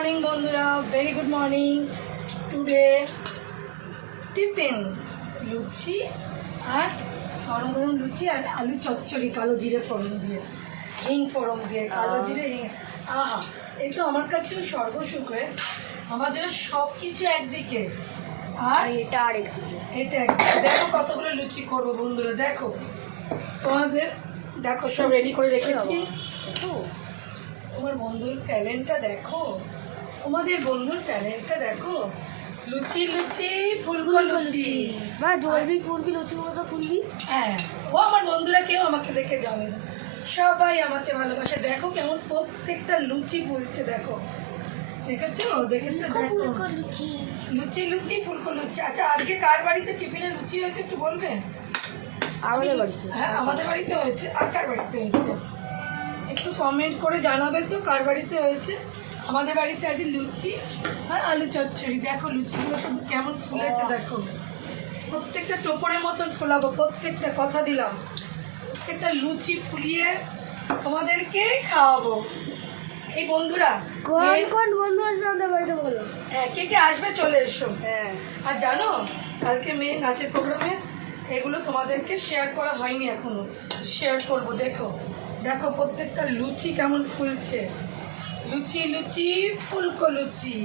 Morning বন্ধুরা, very good morning. Today tiffin luchi আর গরম গরম লুচি আর আলু চচ্চড়ি কালো জিরে ফোড়ন দিয়ে, হিং ফোড়ন দিয়ে, কালো জিরে হিং। আহা, এই তো আমার কাছেও স্বর্গসুখে। আমার যেন সব কিছু একদিকে আর এটা আরেকদিকে, এটা একদিকে। দেখো কতগুলো লুচি করবো বন্ধুরা, দেখো তোমাদের, দেখো সব রেডি করে রেখেছি। তোমার বন্ধুর ট্যালেন্টটা দেখো, তোমাদের বন্ধুর ট্যালেন্টটা দেখো। লুচি লুচি ফুলকো লুচি, মা জলবি ফুলবি লুচি মতো ফুলবি। হ্যাঁ, ও আমার বন্ধুরা কেউ আমাকে দেখে জানে না, সবাই আমাকে ভালোবাসে। দেখো কেমন প্রত্যেকটা লুচি ফুলছে, দেখো দেখেছো দেখেছো, দেখো লুচি লুচি ফুলকো লুচি। আচ্ছা, আজকে কার বাড়িতে টিফিনে লুচি হয়েছে একটু বলবেন? আমাদের বাড়িতে। হ্যাঁ, আমাদের বাড়িতে হয়েছে। আর কার বাড়িতে হয়েছে একটু কমেন্ট করে জানাবে তো, কার বাড়িতে হয়েছে। আমাদের বাড়িতে আছে লুচি আর আলু চচ্চড়ি। দেখো লুচিগুলো শুধু কেমন ফুলেছে, দেখো প্রত্যেকটা টোপরের মতন ফোলাবো, প্রত্যেকটা কথা দিলাম, প্রত্যেকটা লুচি ফুলিয়ে তোমাদেরকে খাওয়াবো। এই বন্ধুরা, কোন কোন বন্ধু আসবে আমাদের বাড়িতে বলো? হ্যাঁ, কে কে আসবে চলে এসো। হ্যাঁ, আর জানো কালকে মেয়ে নাচের প্রোগ্রামে এগুলো তোমাদেরকে শেয়ার করা হয়নি, এখনো শেয়ার করবো। দেখো দেখো প্রত্যেকটা লুচি কেমন ফুলছে, লুচি লুচি ফুলকো লুচি।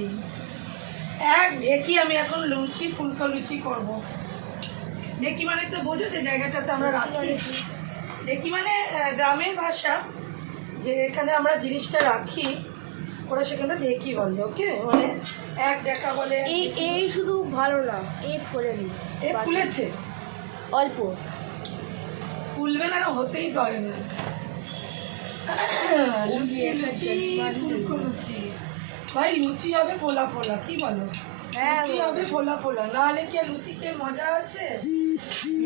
এক ঢেকি আমি এখন লুচি ফুলকো লুচি করব। ঢেকি মানে তো বোঝো যে জায়গাটাতে আমরা রাখি, ঢেকি মানে গ্রামের ভাষা, যে এখানে আমরা জিনিসটা রাখি ওরা সেখানে ঢেকি বলে। ওকে, মানে এক ডেকা বলে। এই এই শুধু ভালো না, এই ফোলেনি, এ ফুলেছে অল্প ফুলবে না, হতেই পারে না। লুচি লুচি ফুলকো লুচি, ভাই লুচি হবে ফোলা ফোলা, কি বলো? লুচি হবে ফোলা ফোলা, নাহলে কি আর লুচি খেয়ে মজা আছে?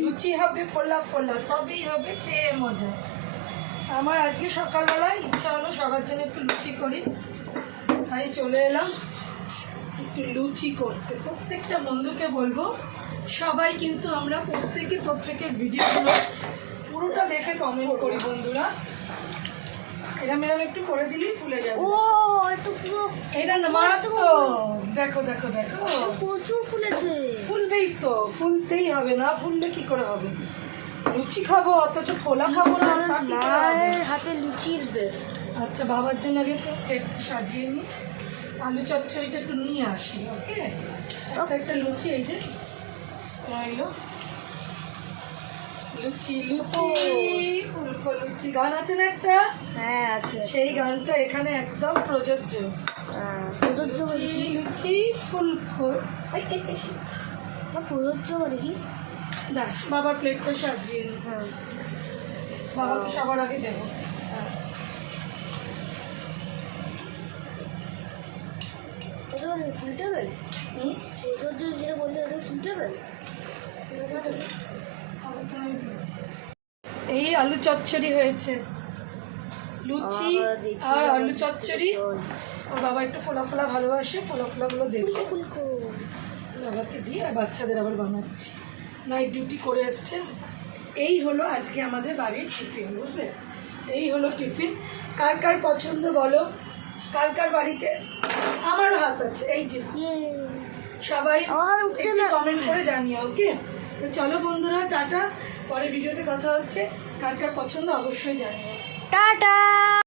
লুচি হবে ফোলা ফোলা, তবেই হবে খেয়ে মজা। আমার আজকে সকালবেলায় ইচ্ছা হলো সবার জন্য একটু লুচি করি, তাই চলে এলাম একটু লুচি করতে। প্রত্যেকটা বন্ধুকে বলবো, সবাই কিন্তু আমরা প্রত্যেকের ভিডিওগুলো পুরোটা দেখে কমেন্ট করি বন্ধুরা। এরম এরম একটু করে দিলেই ফুলে যাবে। ও এত পুরো এটা না মারাত্মক। দেখো দেখো দেখো, প্রচুর ফুলেছে। ফুলবেই তো, ফুলতেই হবে, না ফুললে কি করে হবে? লুচি খাবো অথচ ফোলা খাবো না, তা কি করে হবে? মায়ের হাতে লুচি ইজ বেস্ট। আচ্ছা, বাবার জন্য আগে একটু প্লেট সাজিয়ে নিই, আলু চচ্চড়িটা একটু নিয়ে আসি। ওকে, একটা লুচি এই যে রইলো, লুচি লুচি ফুলকো লুচি। গান আছে না একটা? হ্যাঁ আছে, সেই গানটা এখানে একদম প্রযোজ্য। প্রযোজ্য লুচি লুচি ফুলকো। প্রযোজ্য মানে কি? দাস, বাবার প্লেটটা সাজিয়ে নি। হ্যাঁ, বাবাকে সবার আগে দেবো। সুইটেবল। প্রযোজ্য যেটা বললে ওটা সুইটেবল। এই আলু চচ্চড়ি হয়েছে, লুচি আর আলু চচ্চড়ি। ওর বাবা একটু ফোলা ফোলা ভালোবাসে, ফোলা ফোলাগুলো দেখে বাবাকে দিয়ে আর বাচ্চাদের আবার বানাচ্ছি। নাইট ডিউটি করে এসছে। এই হলো আজকে আমাদের বাড়ির টিফিন, বুঝলে? এই হলো টিফিন। কার কার পছন্দ বলো, কার কার বাড়িতে আমারও হাত আছে, এই যে সবাই কমেন্ট করে জানিও। ওকে, তো চলো বন্ধুরা, টাটা। পরে ভিডিওতে কথা হচ্ছে। কার কার পছন্দ অবশ্যই জানিও। টাটা।